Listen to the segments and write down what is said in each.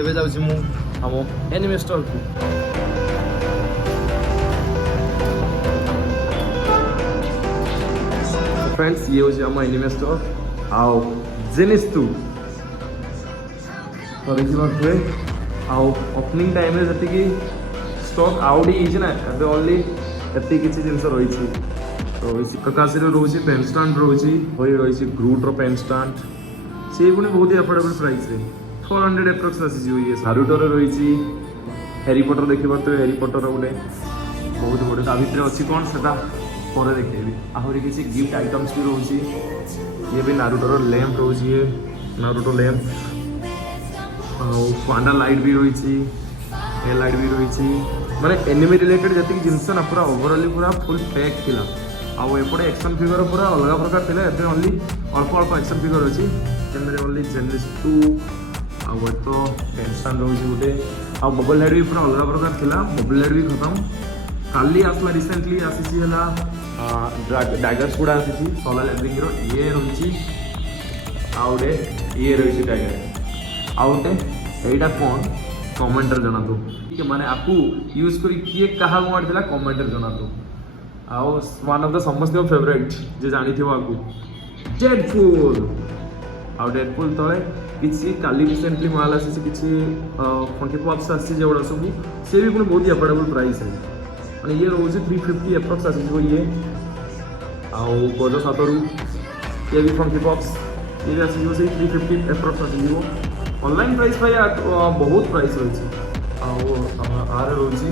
ଏବେ ଯାଉଛି ମୁଁ ଆମ ଏନିମେ ଷ୍ଟୋରକୁ। फ्रेंड्स ये हो आम एनिमे स्टोर आओ जिनिस तू तो देखिए आउ ओपनिंग टाइम जी स्टॉक आउट ही ना ए ओनली एति किसी जिन रही तो शिकाकाशी रोचे पेन स्टाण्ड रोचे रही ग्रूट्र पेन स्टाण्ड सी पुणी बहुत अफोर्डेबल प्राइस 400 एप्रॉक्स आसी ये नारुटोर रही हैरी पॉटर देखिए तो हैरी पॉटर गोटे बहुत बड़े ता भितर अच्छी कौन से पर देखेबी आहरी किसी गिफ्ट आइटम्स भी रोचे ये भी नारुटोर लैंप रोचे ये नारुटो लैंप पांडा लाइट भी रही ए लाइट भी रही माने एनिमे रिलेटेड जी जिनस ना पूरा ओवरऑल पूरा फुल पैक थिला आउ एपटे एक्शन फिगर पूरा अलग प्रकार थिला एबे ओनली अल्प अल्प एक्शन फिगर अछि जेनरे ओनली जेनिस 2 आउ तो टेंशन रोचे गोटे आ बबल हेड भी पूरा अलग प्रकार थिला बबल हेड भी खत्म काली आसला रिसेंटली आसी है डाइगर्स गुड़ा आसी सोलर लेवलिंग ये रही आउटे ये रही टाइगर आउटे यहीटा कौन कमेंटर जना तो माने आपको यूज करी किए कहा मारला कमेंटर जना तो आउ वन ऑफ द समस्त फेवरेट जे जानी थी आपको डेडपुल आउ डेडपुल तले किसी काली रिसेंटली माल आसी किसी फंकी पॉप्स आसी जेवड़ा सब से भी बहुत ही अफोर्डेबल प्राइस है माने ये रोज 350 एप्रॉक्स आसी ये आउ गोजो सातरू ये भी फंकी पॉप्स ये भी आसी से 350 एप्रॉक्स आसी ऑनलाइन प्राइस भाई बहुत प्राइस रही आर रही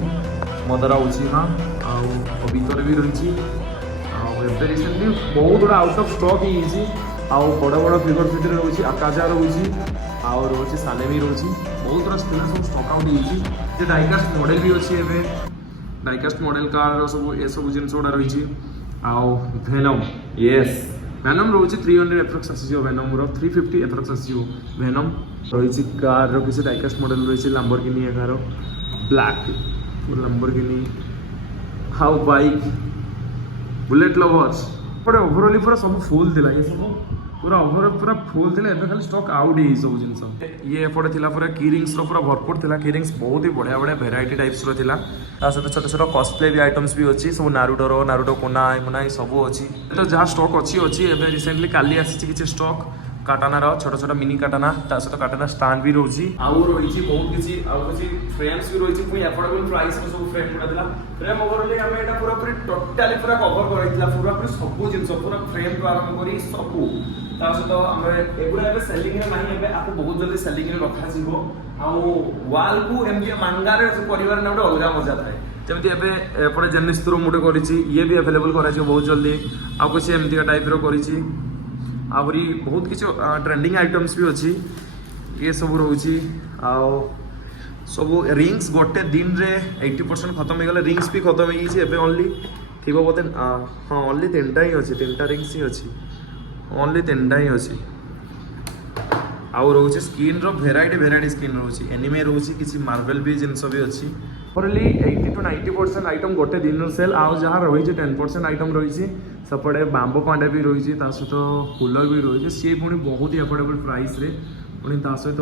मदरा होची हाँ आतर भी रही रिसेंटली बहुत गुड़ा आउट ऑफ स्टॉक ही बड़ बड़ फिगर भितर रही आकाजा रही रोचे साने भी रही बहुत गुड़ा सब स्टॉक आउट हो डाइकास्ट मॉडल भी अच्छी एवं डाइकास्ट मॉडल कार सब ये सब जिन गुड़ा रही वेनम यस वेनम रोचे 300 एप्रॉक्स आसी वेनम 350 एप्रॉक्स आसी वेनम रही कार किसी डाइकास्ट मॉडल रही Lamborghini car black Lamborghini how bike bullet lovers पूरा ओवरऑल पूरा सब फुल थिला ये सब पूरा ओवरऑल पूरा फुल थिला एबे खाली स्टॉक आउट ही सब जिंस ये एपटे थिला पूरा की रिंग्स रो पूरा भरपूर थिला की रिंग्स बहुत ही बढ़िया बढ़िया वेराइटी टाइप्स रो थिला ता सहित छोट छोट कॉस्प्ले भी आइटम्स भी अच्छी सब नारुटो कोना मुना सब अच्छी तो जहाँ स्टॉक अच्छी एबे रिसेंटली काली आसी किसी स्टॉक काटाना छोट छोट मिनी काटाना ता सहित काटाना स्टैंड भी रोची आउ रही बहुत किसी फ्रेम्स भी रही पुणी अफोर्डेबल प्राइस में सब फ्रेम गुड़ा फ्रेम ओवरऑल आम एटा पूरा पूरी टोटाली पूरा कवर करैतिला पूरा पूरी सब जिंस पूरा फ्रेम तो आरंभ करी सब ता सहित आम एगुड़ा एबे सेलिंग रे नाही एबे आपको बहुत जल्दी सेलिंग रे रखा जिवो आउ वॉल को एमती मांगारे परिवार ने गोटे अलग मजा थाए जमी एबे एपटे जेनिस तुरो मुटे करिछि ये भी अवेलेबल करा बहुत जल्दी आउ कुछ एमती टाइप रो करिछि आहरी बहुत किसी ट्रेंडिंग आइटम्स भी अच्छी ये सब रोची आओ सब रिंग्स गोटे दिन रे 80% खत्म हो गले रिंग्स भी खत्म हो गई ओनली थी बोते हाँ ओनली 3टा ही अच्छी 3टा रिंग्स ही अच्छी ओनली 3टा ही अच्छी आउ रोचे स्किन रो भेराइटी स्किन रोची एनिमे रोची किसी मार्वेल भी जिनस भी अच्छी ओनली 80 to 90% आइटम गोटे दिन सेल आउ जहाँ रही 10% आइटम रही सेपटे बाम्बो पांडा भी रही सहित कूलर भी रही सी पुणी बहुत ही अफोर्डेबल प्राइस रे पुणी सहित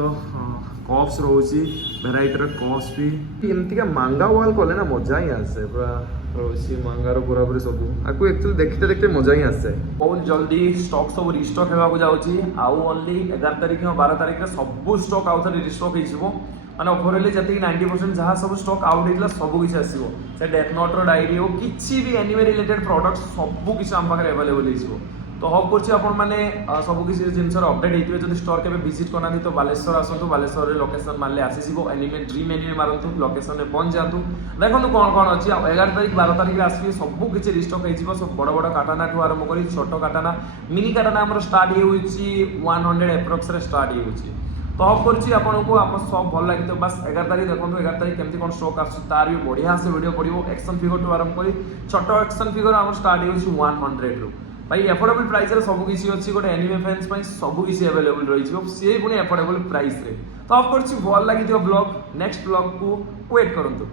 कप्स रोची भेराइटर कप्स भी एमती मांगा वाल कले ना मजा ही आसे पूरा रोची मांगार पूरा पूरी सब आपको एक्चुअली देखते देखते मजा ही आसे बहुत जल्दी स्टॉक सब रिस्टॉक होगा जाऊँगी आउ ओनली 11 तारिख 12 तारिख सब स्टॉक आउ थे रिस्टॉक हो मैंने ओवरऑल जी 90% जहाँ सब स्टॉक आउट होता सब किसी आसो से डेथ नोट डायरी हो किसी भी एनिमे रिलेटेड प्रोडक्ट सब किसी आम पाखे अवेलेबल हो तो होप करने सब किसी जिनस अपडेट होते जो स्टोर के विजिट करना तो बालेश्वर आसतु बालेश्वर लोकेशन मारे आसीज एनिमे ड्रीम एनिमे मारतु लोकेशन में पहुंच जातु देखो कौन कौन अच्छी 11 तारिख 12 तारिख आसिए सब किसी रिस्टॉक हो सब बड़ बड़ काटाना ठू आरंभ कर छोट काटाना मिनी काटाना स्टार्ट हो 100 एप्रॉक्स स्टार्ट हो तो ऑफ करछि आपनको आप सब भल लगी तो बस 11 तारिख देखो 11 तारिख केमती कौन स्टॉक आस तार भी बढ़िया से वीडियो पड़ो एक्शन फिगर टू आरंभ कर छोट एक्शन फिगर आम स्टार्ट हो 100 रु भाई एफोर्डेबल प्राइस रे सब किसी अच्छी गोटे एनिमे फैंस पाई सब किसी अवेलेबल रही सी पुणी एफोर्डेबल प्राइस रे तो ऑफ करछि भल लगी ब्लॉग नेक्स्ट ब्लॉग को वेट करंतु।